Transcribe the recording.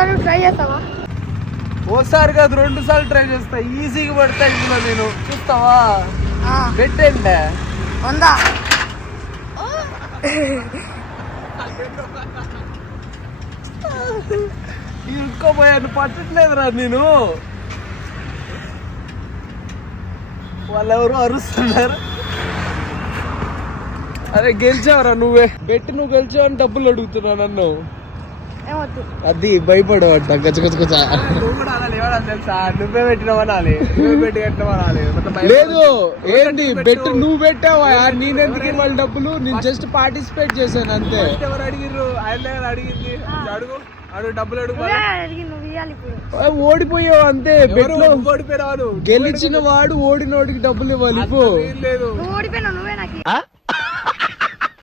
ఇంకోసారి ట్రై చేస్తావా? ఓసారి కాదు 2 సార్లు ట్రై చేస్తా, ఈజీగా పడతా ఇందులో నేను. చూస్తావా? పెట్టండి 100. ఇరుక్కోపోయాను, పట్టట్లేదురా నేను. వాళ్ళెవరు అరుస్తున్నారు. అదే గెలిచావరా నువ్వే, పెట్టి నువ్వు గెలిచావని డబ్బులు అడుగుతున్నా నన్ను. అది భయపడవట గచ్చగచ్చ. తెలుసా, నువ్వే పెట్టినవనాలి, నువ్వే పెట్టి కట్టినవనాలి. లేదు ఏంటి బెట్టు నువ్వు పెట్టావా? నేనెందుకు వాళ్ళ డబ్బులు? నేను జస్ట్ పార్టిసిపేట్ చేశాను అంతే. ఎవరు అడిగిర్రు? ఆయన అడిగింది. అడుగు అడుగు, డబ్బులు అడుగు. ఓడిపోయావు అంతే. ఓడిపోయావు, గెలిచిన వాడు ఓడినోడికి డబ్బులు ఇవ్వాలి. లేదు